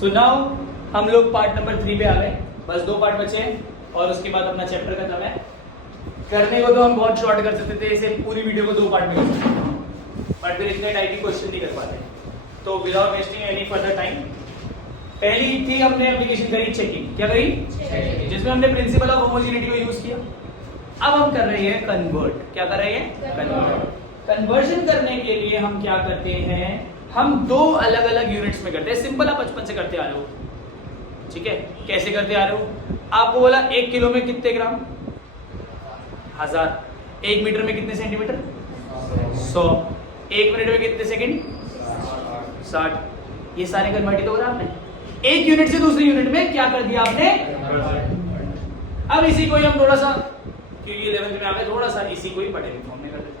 So now हम लोग part number 3 पे आ गए। बस 2 पार्ट बचे हैं और उसके बाद अपना चैप्टर खत्म है। करने को तो हम बहुत शॉर्ट कर सकते थे, इसे पूरी वीडियो को 2 पार्ट में कर सकते थे, बट फिर इतने टाइम की क्वेश्चन नहीं कर पाते। तो without wasting any further time, पहली थी हमने एप्लीकेशन करी चेकिंग। क्या करी? जिसमें हमने प्रिंसिपल ऑफ होमोजेनिटी को यूज किया। अब हम कर रहे हैं कन्वर्ट। क्या कर रहे हैं? कन्वर्ट। कन्वर्जन करने के लिए हम क्या करते हैं, हम 2 अलग अलग यूनिट्स में करते हैं। सिंपल, आप बचपन से करते आ रहे हो, ठीक है। कैसे करते आ रहे हो? आपको बोला 1 किलो में कितने ग्राम? 1000। 1 मीटर में कितने सेंटीमीटर? 100। 1 मिनट में कितने सेकंड? 60। ये सारे कन्वर्ट हो रहा आपने। एक यूनिट से दूसरी यूनिट में क्या कर दिया आपने? अब इसी को ही हम थोड़ा सा, क्योंकि 11th में आ गए, थोड़ा सा इसी को ही बड़े फॉर्म में कर देते हैं।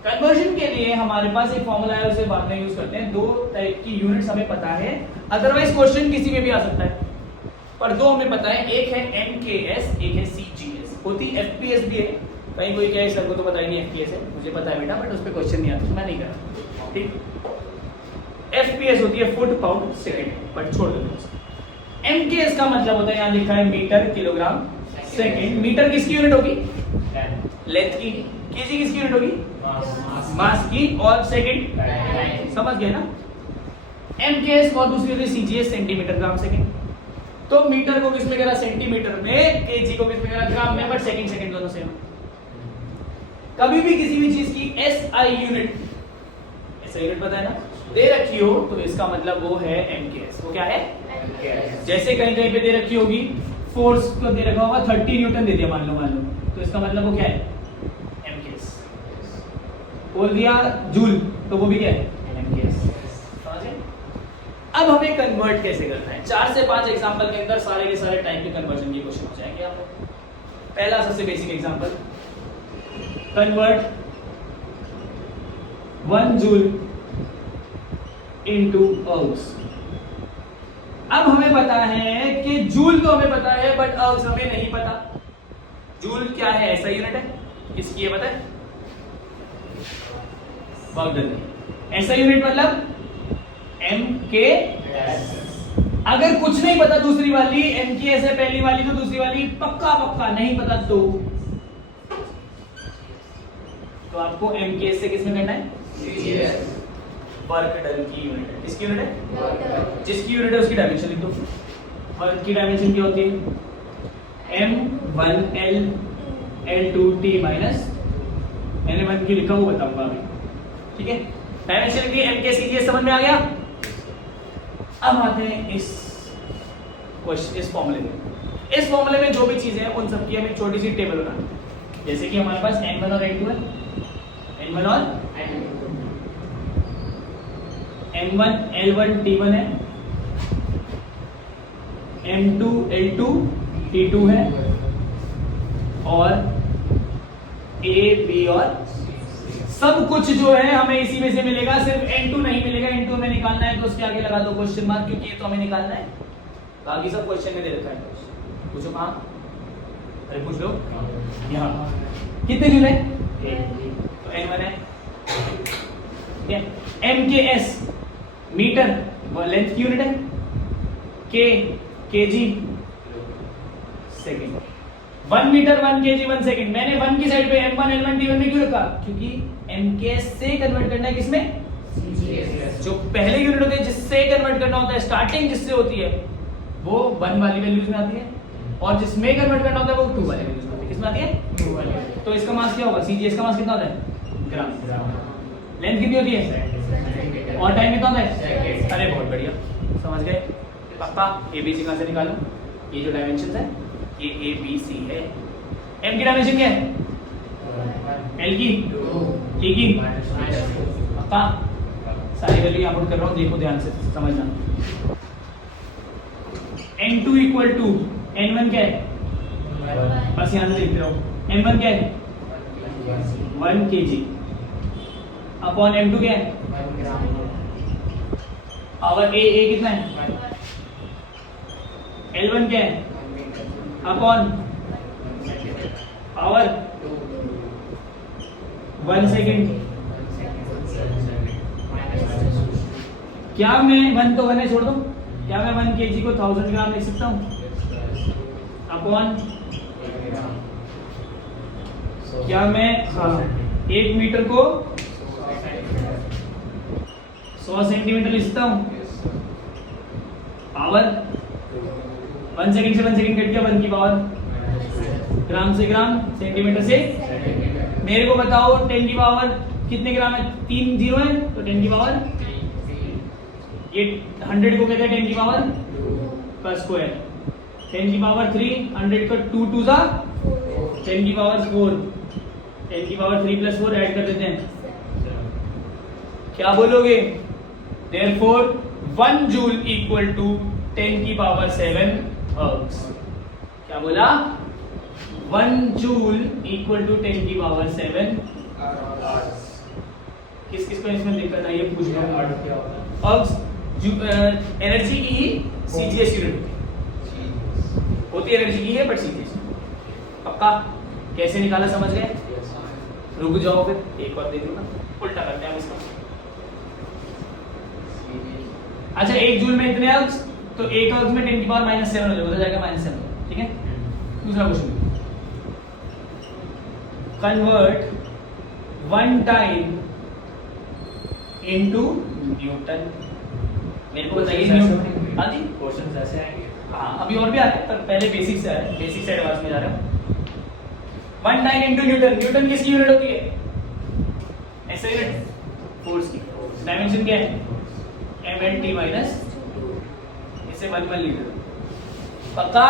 कन्वर्जन के लिए हमारे पास एक फॉर्मूला है, उसे बाद में यूज करते हैं। 2 टाइप की यूनिट्स हमें पता है, अदरवाइज क्वेश्चन किसी में भी आ सकता है, पर 2 हमें पता है। एक है MKS, एक है CGS। होती FPS भी है। कहीं कोई कहे सर को तो पता ही नहीं FPS है, मुझे पता है बेटा, बट उस पर क्वेश्चन नहीं आता तो मैं नहीं कर रहा, ठीक। FPS होती है फुट पाउंड सेकेंड, बट छोड़ दो। MKS का मतलब होता है, यहाँ लिखा है मीटर किलोग्राम सेकेंड। मीटर किसकी यूनिट होगी? लेंथ की। केजी किसकी यूनिट होगी? मास की। और सेकंड, समझ गए ना? MKS और दूसरी होती है CGS, सेंटीमीटर ग्राम सेकंड। तो मीटर को किसमें करा? सेंटीमीटर में। केजी को किसमें करा? ग्राम में, बट सेकंड दोनों सेम। कभी भी किसी भी चीज की SI यूनिट, SI यूनिट पता है ना, दे रखी हो तो इसका मतलब वो है MKS। वो क्या है? MKS। जैसे कहीं कहीं पे दे रखी होगी, फोर्स को दे रखा होगा 30 न्यूटन दे दिया मान लो, तो इसका मतलब वो क्या है? MKS। बोल दिया जूल, तो वो भी क्या है? MKS। समझे? अब हमें कन्वर्ट कैसे करना है? 4 से 5 एग्जांपल के अंदर सारे के सारे टाइप के कन्वर्जन के क्वेश्चन हो जाएंगे आपको। पहला सबसे basic example, convert 1 joule into ergs. अब हमें पता है कि जूल तो हमें पता है, बट अर्ग्स हमें नहीं पता। जूल क्या है? ऐसा यूनिट है, इसकी ये पता है, वर्क डन। ऐसा यूनिट मतलब MKS। अगर कुछ नहीं पता, दूसरी वाली MKS है पहली वाली, तो दूसरी वाली पक्का नहीं पता तो आपको MKS से किसमें करना है? CGS। वर्क डन की यूनिट है। किसकी यूनिट है? जिसकी यूनिट है उसकी डायमेंशन लिख दो। वर्क की डायमेंशन क्या होती है? M1L L2T माइनस, मैंने 1 की लिखा वो बताऊंगा अभी, ठीक है। डायमेंशन लिख दी, MKS CGS समझ में आ गया। अब आते हैं इस फॉर्मूले में। इस फॉर्मूले में जो भी चीजें हैं उन सबकी हमें छोटी सी टेबल बनानी है। जैसे कि हमारे पास N1 और N2 है, N1 और M1 L1 T1 है, M2 L2 T2 है, और A B और सब कुछ जो है हमें इसी में से मिलेगा। सिर्फ N2 नहीं मिलेगा। N2 हमें निकालना है तो उसके आगे लगा दो क्वेश्चन मार्क, क्योंकि ये तो हमें निकालना है। बाकी सब क्वेश्चन में दे रखा है। पूछो कहां? अरे पूछ लो यहाँ। कितने जूल है? तो N1 है, ठीक है। MKS मीटर, वो लेंथ की यूनिट है। Kg second. 1 metre 1 kg 1 second. मैंने 1 की साइड पे M1 L1 T1 में क्यों रखा? क्योंकि MKS से कन्वर्ट करना है किसमें? CGS। जो पहले यूनिट होती है जिससे कन्वर्ट करना होता है, स्टार्टिंग जिससे होती है वो 1 वाली वैल्यूज में आती है, और जिसमें कन्वर्ट करना होता है वो 2 वाली वैल्यूज में आती है। किसमें आती है? 2 वाली। तो इसका मास क्या होगा? CGS का मास कितना होता है? ग्राम। लेंथ कितनी होती है? और टाइम कितना होता है? अरे बहुत बढ़िया, समझ गए पापा। ABC कहां से निकालूं? ये जो डायमेंशन है ये ABC है। M की डायमेंशन क्या है? L की 2, T की पापा। सारी वैल्यू यहाँ पुट कर रहा हूँ, देखो ध्यान से समझना। N2 इक्वल टू N1 क्या है? बस यहाँ से लिखते रहो। M1 क्या है? 1 kg अपॉन M2 क्या है? पावर A कितना है? L1 क्या है? Upon power 1 second. क्या मैं 1 तो 1 है, छोड़ दो। क्या मैं 1 kg को 1000 ग्राम लिख सकता हूँ? अपॉन क्या मैं 1 मीटर को 100 सेंटीमीटर लिख सकता हूँ? पावर 1 सेकंड से 1 सेकंड कट गया, 1 की पावर, ग्राम से ग्राम, सेंटीमीटर से। मेरे को बताओ 10 की पावर कितने ग्राम है? 3 जीरो है तो 10 की पावर, ये 100 को कहते हैं 10 की पावर का स्क्वायर, 10 की पावर 3, 100 का 2 2 सा 10 की पावर 4, 10 की पावर 3 प्लस 4 ऐड कर देते हैं, क्या बोलोगे? Therefore 1 जूल इक्वल टू 10 की पावर 7 हर्ट्ज। क्या बोला? 1 जूल इक्वल टू 10 की पावर 7 हर्ट्ज। किस किस को इसमें दिक्कत आई है पूछ रहा हूं। हर्ट्ज एनर्जी की ही सीजीएस यूनिट होती है, एनर्जी की है बट सीजीएस। पक्का? कैसे निकाला समझ गए? रुक जाओ फिर एक और देख लो ना, उल्टा करते हैं इसका। अच्छा 1 जूल में इतने हर्ट्ज, तो 1 हर्ट्ज में 10 की पावर -7 हो जाएगा, -7। ठीक है, दूसरा question, convert 1 time into Newton. मेरे को बताइए न्यूटन आदि क्वेश्चंस ऐसे आएंगे। हाँ अभी और भी आते हैं, पर पहले बेसिक से है, बेसिक से एडवांस में जा रहा हूँ। 1 टाइम इनटू न्यूटन, न्यूटन किसकी यूनिट होती है? ऐसे यूनिट फोर्स की। डायमेंशन क्या है? mnt माइनस, इसे 1 लिख दो। पक्का?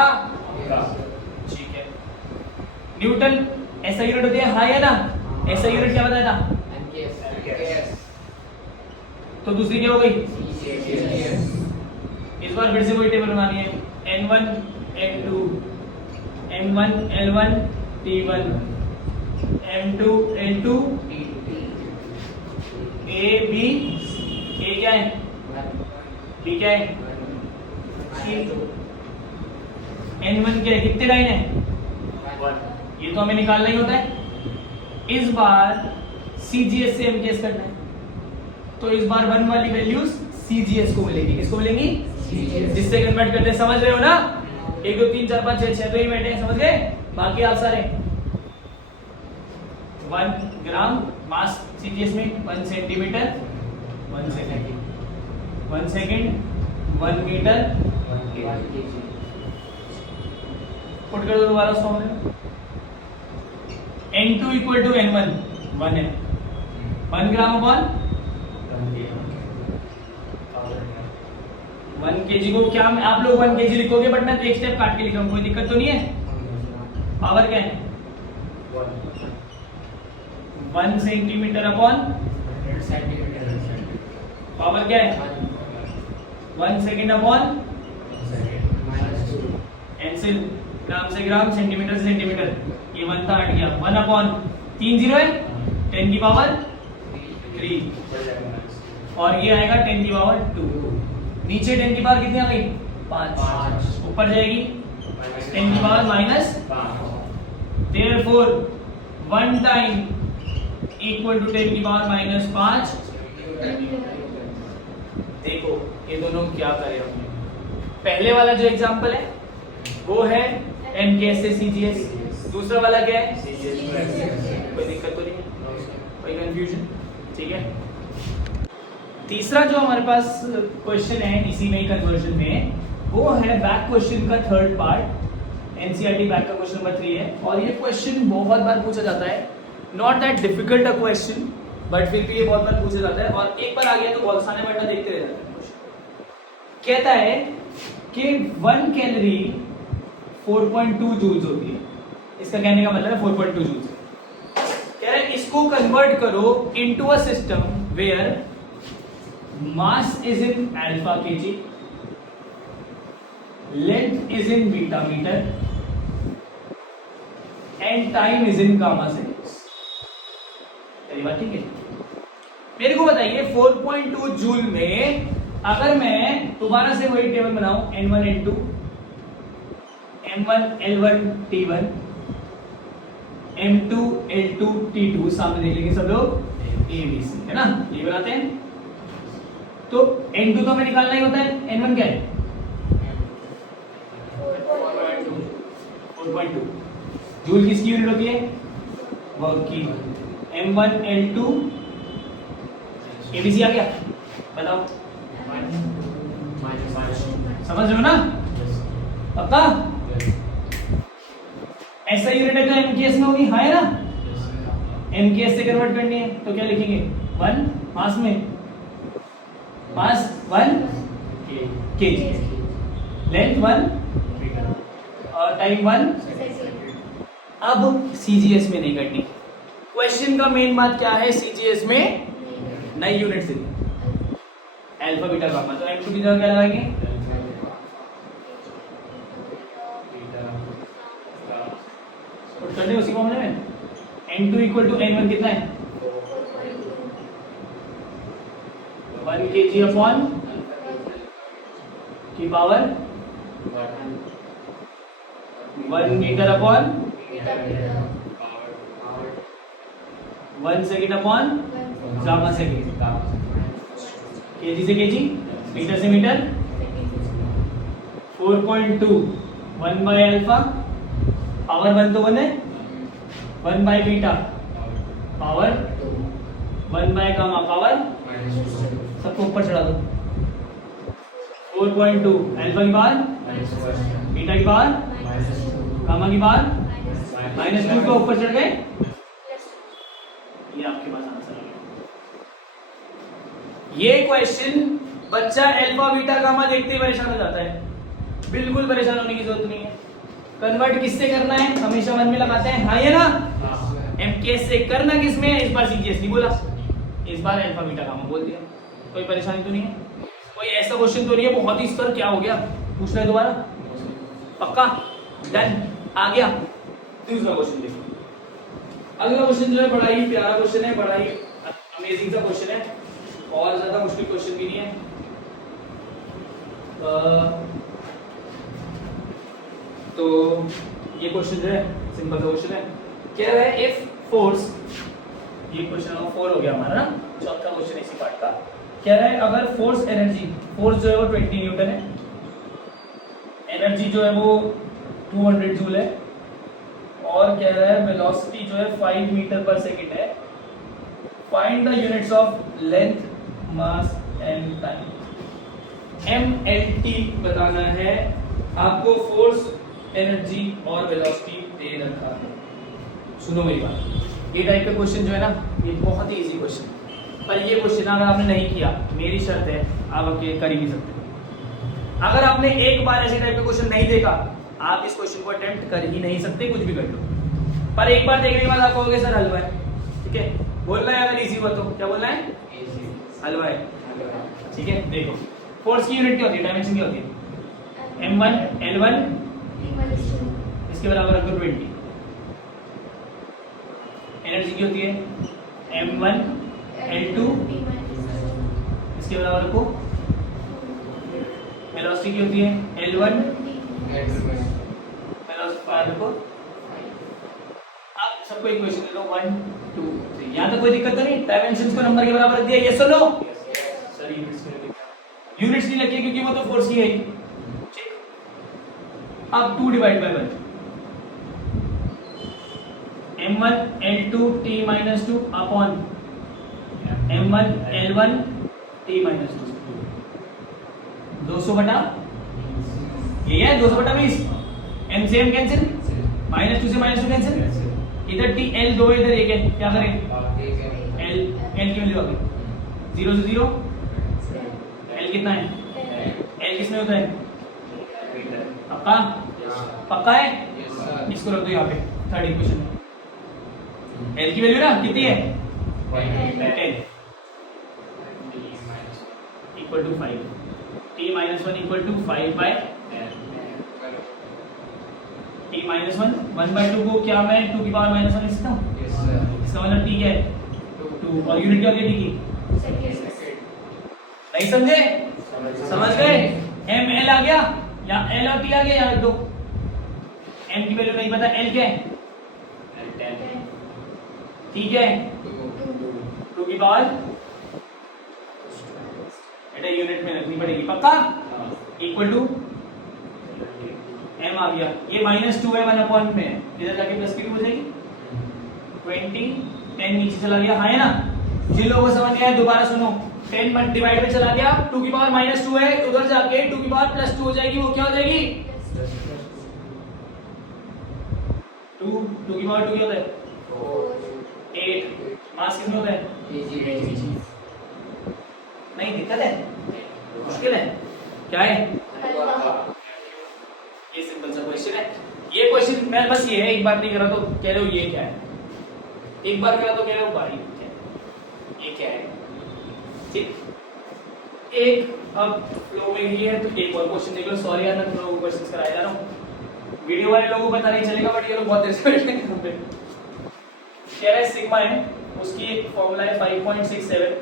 ठीक है। न्यूटन ऐसा यूनिट होती है, हाँ या ना? ऐसा यूनिट क्या बताया था? तो दूसरी क्या हो गई? इस बार फिर से वही टेबल बनानी है, n1 n2 m1 l1 t1 m2 l2 a b, a क्या है? b क्या है? n1 क्या है? कितने लाइन है? 1। ये तो हमें निकालना ही होता है। इस बार CGS से MGS करना है, तो इस बार 1 वाली वैल्यूज CGS को मिलेगी। किसको मिलेंगी? CGS। जिससे कन्वर्ट करते हैं, समझ रहे हो ना? 1 2 3 4 5 6 6 तो ही बैठे हैं, समझ गए? बाकी आप सारे 1 ग्राम मास CGS में, 1 centimetre 1 second, 1 second 1 metre 1 kg। Put कर दो दोबारा उस फॉर्मूले में। n2 इक्वल टू n1 1 है, 1 ग्राम अपॉन 1 kg को क्या आप लोग 1 kg लिखोगे, बट मैं तो एक स्टेप काट के लिखूंगा, कोई दिक्कत तो नहीं है। पावर क्या है? 1 सेंटीमीटर अपॉन 100 सेंटीमीटर। पावर क्या है? 1 सेकंड अपॉन एनसिल, ग्राम से ग्राम, सेंटीमीटर से सेंटीमीटर, ये 1 था, हट गया। 1 अपॉन 3 जीरो है, 10 की पावर 3, और ये आएगा 10 की पावर 2। नीचे 10 की पावर कितनी आ गई? 5। ऊपर जाएगी 10 की power -5। Therefore 1 time equal to 10 की पावर -5। देखो ये दोनों क्या करे हमने। पहले वाला जो एग्जांपल है वो है MKS से CGS, दूसरा वाला क्या है? कोई दिक्कत तो नहीं है, कोई कंफ्यूजन? ठीक है। तीसरा जो हमारे पास क्वेश्चन है इसी में कन्वर्जन में, वो है बैक क्वेश्चन का थर्ड पार्ट। NCERT बैक का क्वेश्चन नंबर 3 है, और ये क्वेश्चन बहुत बार पूछा जाता है। Not that difficult a question, but फिर भी ये बहुत बार पूछा जाता है, और एक बार आ गया तो बहुत आसानी बढ़ना देखते रह जाते हैं। कहता है कि 1 कैलोरी 4.2 जूल्स होती है। इसका कहने का मतलब है 4.2 जूल्स। कह रहे हैं इसको कन्वर्ट करो into a system where mass is in alpha kg, length is in beta metre, and time is in gamma seconds. मेरी बात ठीक है? मेरे को बताइए 4.2 जूल में अगर मैं दोबारा से वही टेबल बनाऊं, n1 n2 m1 l1 t1 m2 l2 t2, सामने देख लेंगे सब लोग ABC, है ना? ये बनाते हैं। तो n2 तो हमें निकालना ही होता है, n1 क्या है? जूल किसकी यूनिट होती है? वर्क की। M1 L2 ABC आ गया, बताओ समझ रहे हो ना? पक्का? ऐसा यूनिट है तो MKS में होगी, हाँ है ना? MKS से कन्वर्ट करनी है तो क्या लिखेंगे? 1 मास में, मास 1 kg, लेंथ 1 और टाइम 1। अब CGS में नहीं करनी। क्वेश्चन का मेन बात क्या है? CGS में नई यूनिट से अल्फा बीटा गामा, तो M2 की जगह क्या लगाएंगे? पुट करने उसी फॉर्मूले में। N2 इक्वल टू N1 कितना है? 1 kg अपॉन की power 1 metre upon 1 second upon gamma second. Kg से केजी, मीटर से मीटर। 4.2 1 बाय अल्फा, पावर 1 तो 1 है, 1 by beta power 1 by gamma power, सबको ऊपर चढ़ा दो। 4.2 अल्फा की पावर, बीटा की पावर, गामा की पावर -2 को ऊपर चढ़ गए। ये आपके पास आंसर आ गया। ये क्वेश्चन बच्चा अल्फा बीटा गामा देखते ही परेशान हो जाता है, बिल्कुल परेशान होने की जरूरत नहीं है। कन्वर्ट किससे करना है? हमेशा मन में लगाते हैं, हाँ ये ना? MKS से करना किसमें? इस बार CGS नहीं बोला, इस बार अल्फा बीटा गामा बोल दिया। कोई परेशानी तो नहीं है? कोई ऐसा क्वेश्चन तो नहीं है बहुत ही सर क्या हो गया, पूछना है दोबारा? पक्का? डन? आ गया। दूसरा क्वेश्चन देखो। अगला क्वेश्चन जो है बड़ा ही प्यारा क्वेश्चन है, बड़ा ही अमेजिंग सा क्वेश्चन है, और ज्यादा मुश्किल क्वेश्चन भी नहीं है। तो ये क्वेश्चन जो है सिंपल सा क्वेश्चन है। कह रहा है इफ फोर्स, ये क्वेश्चन नंबर 4 हो गया हमारा ना, चौथा क्वेश्चन इसी पार्ट का। कह रहा है अगर फोर्स एनर्जी, फोर्स जो है वो 20 न्यूटन है, एनर्जी जो है वो 200 जूल है, और कह रहा है वेलोसिटी जो है 5 मीटर पर सेकंड है। Find the units of length, mass and time. MLT बताना है आपको, फोर्स, एनर्जी और वेलोसिटी दे रखा है। सुनो मेरी बात, ये टाइप का क्वेश्चन जो है ना, ये बहुत ही इजी क्वेश्चन, पर ये क्वेश्चन अगर आपने नहीं किया, मेरी शर्त है आप अकेले कर ही नहीं सकते। अगर आपने एक बार ऐसे टाइप का क्वेश्चन नहीं देखा, आप इस क्वेश्चन को अटेम्प्ट कर ही नहीं सकते, कुछ भी कर लो। पर एक बार देखने के बाद आप कहोगे सर हलवा है, ठीक है? बोलना है अगर इजी हुआ तो क्या बोलना है? हलवा है, ठीक है? देखो फोर्स की यूनिट क्या होती है, डायमेंशन क्या होती है? M1 L1 इसके बराबर रखो 20। एनर्जी की होती है M1 L2 इसके बराबर रखो। वेलोसिटी की होती है L1 वेलोसिटी रखो। अब सबको इक्वेशन दे दो 1 2 3। यहां तक कोई दिक्कत तो नहीं? डायमेंशंस को नंबर के बराबर रख दिया, यस और नो? सर यूनिट्स नहीं लगी क्योंकि वो तो फोर्स की है। ठीक, अब 2 divide by 1, M1 L2 T - 2 upon M1 L1 T - 2। 200 बटा ये है 200 बटा 20। M से M कैंसिल, -2 से -2 कैंसिल, इधर T L 2 इधर 1 है, क्या करें? L की वैल्यू आ गई 0 से 0। L कितना है? L किसमें होता है? पक्का? पक्का है? इसको रख दो यहाँ पे थर्ड इक्वेशन। L की वैल्यू ना कितनी है? 10 equal to 5। T - 1 equal to 5 by T - 1 1/2 को क्या मैं 2 की पावर -1 लिख सकता हूँ? इसका मतलब T क्या है? 2। और यूनिट क्या होती है T की? नहीं समझे? समझ गए? ML आ गया या L और T आ गया, यार दो। M की वैल्यू नहीं पता, L क्या है? ठीक है 2 की पावर, बेटा यूनिट में रखनी पड़ेगी, पक्का? इक्वल टू M m आ गया, ये -2 है 1 अपॉन में, इधर जाके प्लस की 2 हो जाएगी 20, 10 नीचे चला गया, हाँ है ना। जिन लोगों को समझ नहीं आया दोबारा सुनो, 10 डिवाइड में चला गया, 2 की पावर -2 है, उधर जाके 2 की पावर +2 हो जाएगी, वो क्या हो जाएगी 2 की पावर 2 क्या होता है 8, मास कितना होता है नहीं, दिक्कत है, मुश्किल है, क्या है, ये सिंपल सा क्वेश्चन है। ये क्वेश्चन मैं बस ये है, एक बार नहीं करा तो कह रहे हो ये क्या है, एक बार करा तो कह रहे हो भाई ये क्या है, ठीक। एक अब फ्लो में ही है, तो एक और क्वेश्चन देख लो। सॉरी यार मैं लोगों को क्वेश्चंस कराया जा रहा हूँ, वीडियो वाले लोगों को पता नहीं चलेगा, बट ये लोग बहुत देर से बैठे हैं यहाँ पे। कह रहा है सिग्मा है, उसकी एक फॉर्मूला है 5.67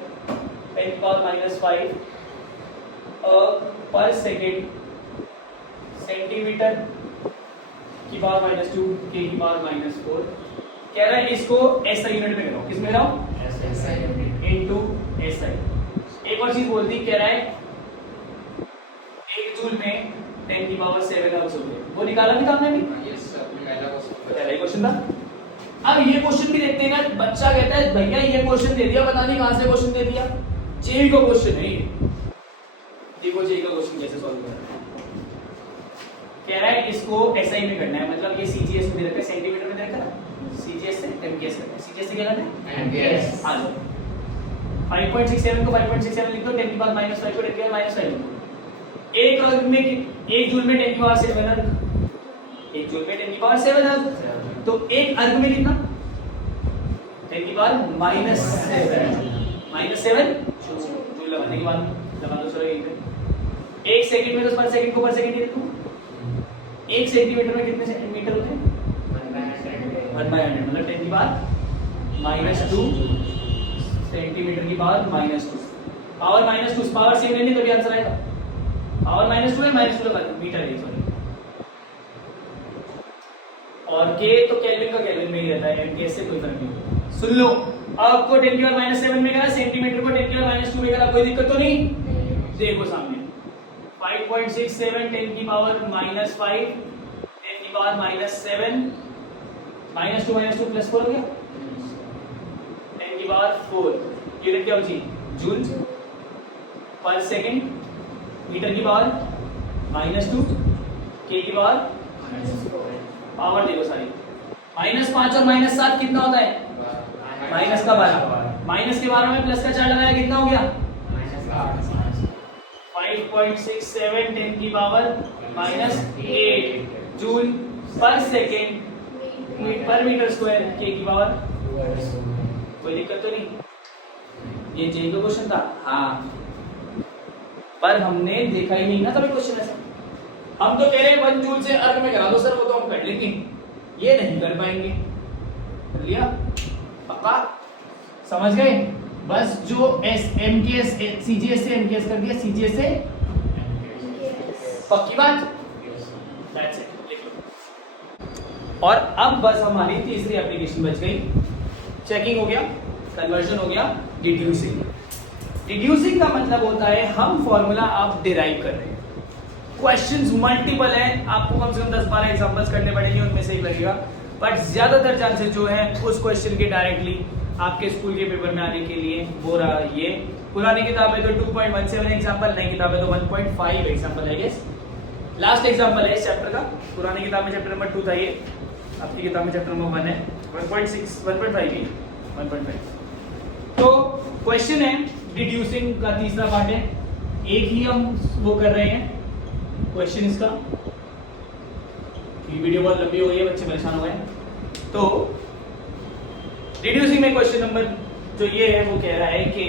10⁻⁵ पर सेकेंड सेंटीमीटर की पावर -2 के की पावर -4। कह रहा है इसको SI यूनिट में कराओ, किस में कराओ इनटू SI। एक और चीज बोलती, कह रहा है 1 जूल में 10 की पावर 7 हर्ट्ज होते हैं, वो निकाला नहीं था हमने भी, यस सर पहला ही क्वेश्चन था। अब ये क्वेश्चन भी देखते हैं ना, बच्चा कहता है भैया ये क्वेश्चन दे दिया, पता नहीं कहां से क्वेश्चन दे दिया, जेई का क्वेश्चन है ये, देखो जेई का क्वेश्चन कैसे सॉल्व करना है। कह रहा है इसको SI में करना है, मतलब ये CGS में दे रखा है, सेंटीमीटर में दे रखा है, CGS से MKS करना है, CGS से क्या करना है MKS। आ जाओ 5.67 को 5.67 लिख दो, 10 की पावर -5 को 10 की पावर -5 लिख दो। एक अर्ग में 1 जूल में 10 की पावर 7 अर्ग, 1 जूल में 10 की पावर 7 अर्ग, तो एक अर्ग में कितना 10 की पावर -7 जूल लगाने के बाद लगा दो, चलो यहीं पे। 1 सेकंड में तो पर सेकंड को पर सेकंड ही लिखूं, 1 सेंटीमीटर में कितने सेंटीमीटर होते हैं 1/100, मतलब 10 की पावर -2 सेंटीमीटर की पावर -2, पावर -2 पावर सेम लेनी तभी आंसर आएगा, पावर -2 है -2 लगा दो, मीटर है सॉरी, और के तो केल्विन का केल्विन में ही रहता है, एमकेएस से कोई फर्क नहीं। सुन लो, आपको 10 की पावर -7 में करा, सेंटीमीटर को 10 की पावर -2 में करा, कोई दिक्कत तो नहीं, देखो सामने 5.67 10 की पावर -5 10 की पावर -7 -2 +4 हो गया, 10 की पावर 4, यूनिट क्या होगी जूल पर सेकंड, मीटर की पावर -2, के की पावर पावर देखो सारी, -5 और -7 कितना होता है माइनस का 12, माइनस के 12 में प्लस का 4 लगाया, कितना हो गया 5.67 10 की पावर -8 जूल पर सेकेंड पर मीटर स्क्वायर, के की पावर, कोई दिक्कत तो नहीं। ये जे का क्वेश्चन था, हाँ, पर हमने देखा ही नहीं ना कभी क्वेश्चन ऐसा। हम तो कह रहे हैं 1 जूल से अर्ग में करा दो सर, वो तो हम कर लेंगे, ये नहीं कर पाएंगे, कर लिया पक्का, समझ गए। बस जो MKS CGS से MKS कर दिया, CGS से पक्की बात, दैट्स इट, लिख लो। और अब बस हमारी तीसरी एप्लीकेशन बच गई, चेकिंग हो गया, कन्वर्जन हो गया, डिड्यूसिंग। डिड्यूसिंग का मतलब होता है हम फॉर्मूला आप डिराइव कर रहे हैं, क्वेश्चंस मल्टीपल हैं, आपको कम से कम 10-12 एग्जांपल्स करने पड़ेंगे, उनमें से ही लगेगा, बट ज्यादातर चांसेस जो है उस क्वेश्चन के डायरेक्टली आपके स्कूल के पेपर में आने के लिए हो रहा है। ये पुरानी किताब है तो 2.17 एग्जांपल, नई किताब है तो 1.5 एग्जांपल है। गेस लास्ट एग्जांपल है इस चैप्टर का, पुरानी किताब में चैप्टर नंबर 2 था, ये आपकी किताब में चैप्टर नंबर 1 है, 1.6 1.5 ही 1.5। तो क्वेश्चन है डिड्यूसिंग का तीसरा पार्ट है, एक ही हम वो कर रहे हैं क्वेश्चन इसका, ये वीडियो बहुत लंबी हो गई है, बच्चे परेशान हो गए। तो डिड्यूसिंग में क्वेश्चन नंबर जो ये है वो कह रहा है कि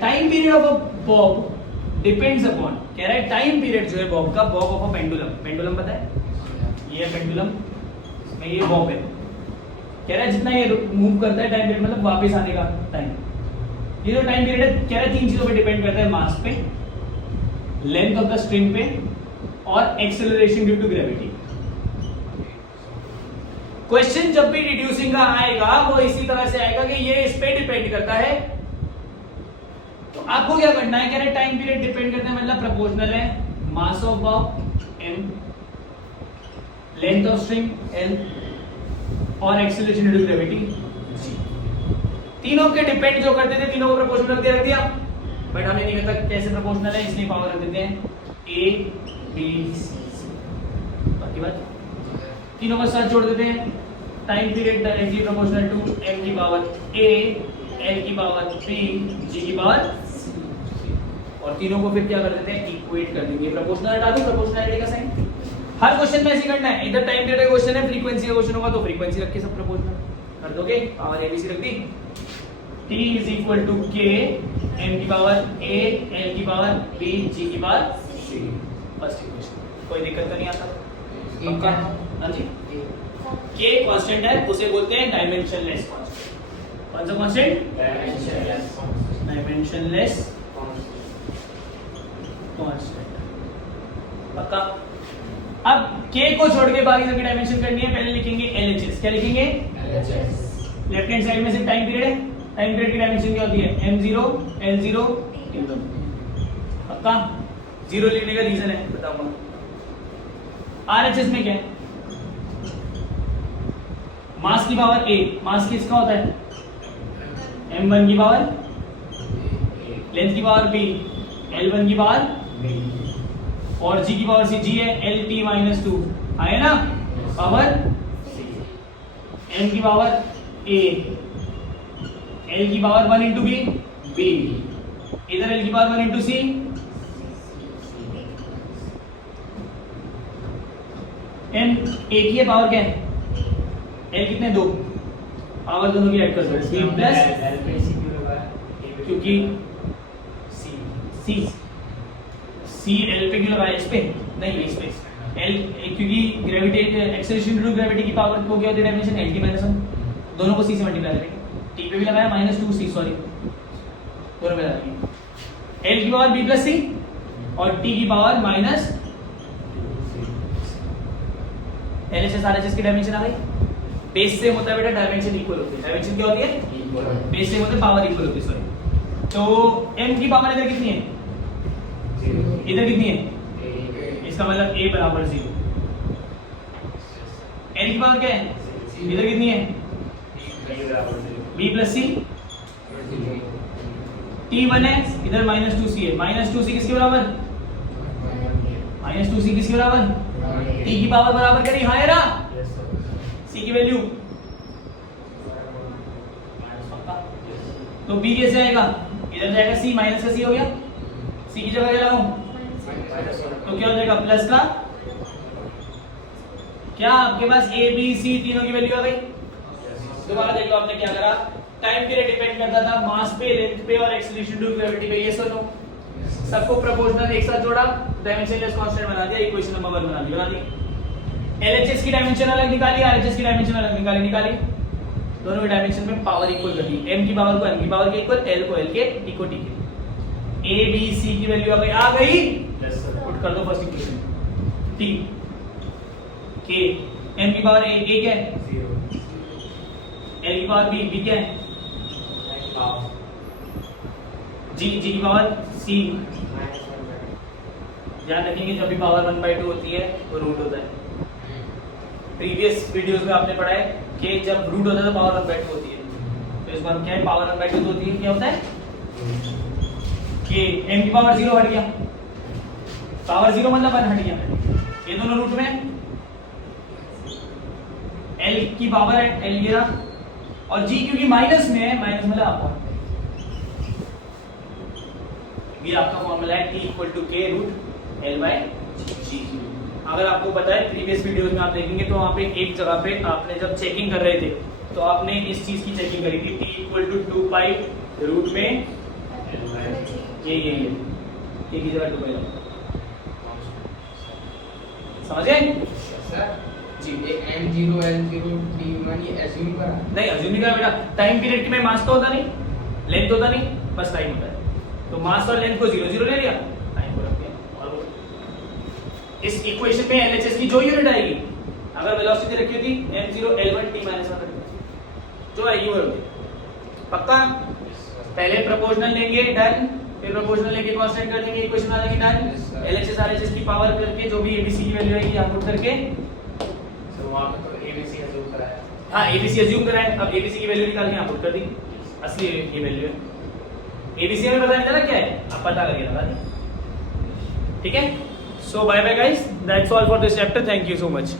time period of a Bob depends upon, कह रहा है टाइम पीरियड जो है बॉब का, Bob of a pendulum, pendulum पता है ये है पेंडुलम, में ये बॉब है, कह रहा है जितना ये मूव करता है टाइम पीरियड मतलब वापस आने का टाइम, ये जो टाइम पीरियड है कह रहा है 3 चीजों पे डिपेंड करता है, मास पे, लेंथ ऑफ द स्ट्रिंग पे, और acceleration due to gravity. Question जब भी रिड्यूसिंग का आएगा वो इसी तरह से आएगा कि ये इस पे डिपेंड करता है, तो आपको क्या करना है, कह रहे टाइम पीरियड डिपेंड करता है मतलब प्रोपोर्शनल है mass of bob m length of string L और acceleration due to gravity G। तीनों के डिपेंड जो करते थे तीनों को प्रोपोर्शनल रख दिया, बट हमें नहीं पता कैसे प्रोपोर्शनल है, इसलिए पावर रख देते हैं A B C। बाकी बात तीनों का साथ जोड़ देते हैं, time period directly proportional to m की पावर A L की पावर B G की पावर C, और तीनों को फिर क्या कर देते हैं, इक्वेट कर देंगे। प्रोपोर्शनल हटा दो, प्रोपोर्शनलिटी का साइन। हर क्वेश्चन में ऐसे करना है, इधर टाइम पीरियड का क्वेश्चन है, फ्रीक्वेंसी का क्वेश्चन होगा तो फ्रीक्वेंसी रख के सब प्रोपोर्शनल कर दोगे। पावर ABC रख दी, T is equal to K m की पावर A L की पावर B G की पावर C। फर्स्ट इक्वेशन, कोई दिक्कत तो नहीं आता? पक्का? हाँ जी। K कांस्टेंट है, उसे बोलते हैं डायमेंशनलेस कांस्टेंट। कौन सा कांस्टेंट? Dimensionless constant. पक्का? अब K को छोड़ के बाकी सबकी डायमेंशन करनी है, पहले लिखेंगे LHS। क्या लिखेंगे? LHS। लेफ्ट हैंड साइड में सिर्फ टाइम पीरियड है, टाइम पीरियड की डायमेंशन क्या होती है? m0 L0 T1। पक्का? जीरो लिखने का रीजन है, बताऊंगा। RHS में क्या है? मास की पावर A, मास किसका होता है? m1 की पावर, लेंथ की पावर B, L1 की पावर और G की पावर C, G है LT माइनस 2, आए ना? पावर M की पावर A, L की पावर 1 इंटू B, इधर L की पावर 1 इंटू C, M एक ही है, पावर क्या है? L कितने? 2, पावर दोनों की ऐड कर दो, B प्लस, क्योंकि C L पे क्यों लगाया? इस पे नहीं, इस पे L, क्योंकि gravity acceleration due to gravity की पावर को क्या होती है? डायमेंशन L की माइनस 1, दोनों को C से मल्टीप्लाई करेंगे। T पे भी लगाया माइनस 2C, सॉरी दोनों में लगाएंगे। L की पावर B प्लस C और T की पावर माइनस LHS RHS की डायमेंशन आ गई। बेस सेम होता है बेटा, डायमेंशन इक्वल होती है। डायमेंशन क्या होती है? बेस सेम होता है, पावर इक्वल होती है, सॉरी। तो M की पावर इधर कितनी है? इधर कितनी है? इसका मतलब A बराबर 0। L की पावर क्या है? इधर कितनी है? B प्लस C, T1 है, इधर माइनस 2C है, माइनस 2C किसके बराबर? माइनस 2C किसके बराबर? T की पावर बराबर करी, हाँ है ना? C की वैल्यू, तो B कैसे आएगा? इधर जाएगा C, माइनस का C हो गया, C की जगह क्या लगाऊं? तो क्या हो जाएगा? प्लस का, क्या आपके पास A B C तीनों की वैल्यू आ गई? दोबारा देख लो आपने क्या करा। टाइम पीरियड डिपेंड करता था मास पे, लेंथ पे और एक्सेलरेशन ड्यू टू ग्रेविटी पे, ये सुनो। सबको प्रोपोर्शनल एक साथ जोड़ा, डायमेंशनलेस कांस्टेंट बना दिया, इक्वेशन नंबर 1 बना दी। LHS की डायमेंशन अलग निकाली, RHS की डायमेंशन अलग निकाली, दोनों की डायमेंशन में पावर इक्वल कर दी। M की पावर को M की पावर के इक्वल, L को L के, T को T के। A B C की वैल्यू आ गई? पुट कर दो first equation. T K, M की पावर A क्या है? 0, L की पावर B क्या है? G की पावर C, ध्यान रखेंगे जब भी पावर 1/2 होती है तो रूट होता है। प्रीवियस वीडियोस में आपने पढ़ा है कि जब रूट होता है तो पावर 1/2 होती है, तो इस बार क्या है? पावर 1/2 होती है, क्या होता है? कि M की पावर 0 हट गया, पावर 0 मतलब 1 हट गया, ये दोनों रूट में। L की पावर है L गिरा, और G क्योंकि माइनस में है, माइनस मतलब आपको ये आपका फॉर्मूला है T equal to K root L by G। अगर आपको पता है प्रीवियस वीडियोस में आप देखेंगे तो वहां पे एक जगह पे आपने जब चेकिंग कर रहे थे तो आपने इस चीज की चेकिंग करी थी, T equal to 2 pi root में ये की जगह 2 पाई समझे जी। M0 L0 T1 ये एज्यूम करा नहीं, एज्यूम नहीं करा बेटा। टाइम पीरियड में मास तो होता नहीं, लेंथ होता नहीं, बस टाइम होता है, तो मास और लेंथ को 0 0 ले लिया, टाइम को रख दिया। और इस इक्वेशन में LHS की जो यूनिट आएगी, अगर वेलोसिटी रखी होती m0 L1 t - 1 जो आएगी वो होगी। पक्का? पहले प्रोपोर्शनल लेंगे, डन, फिर प्रोपोर्शनल लेके कांस्टेंट कर देंगे, इक्वेशन आ जाएगी, डन। LHS RHS की पावर करके जो भी ABC की वैल्यू आएगी यहां पुट करके वहाँ पे तो ABC अज्यूम कराया। हाँ एबीसी अज्यूम कराए, अब एबीसी की वैल्यू निकाल के यहाँ पुट कर दी, असली ये वैल्यू है। एबीसी हमें पता नहीं था ना क्या है, अब पता लगे था। ठीक है, so bye bye guys, that's all for this chapter, thank you so much.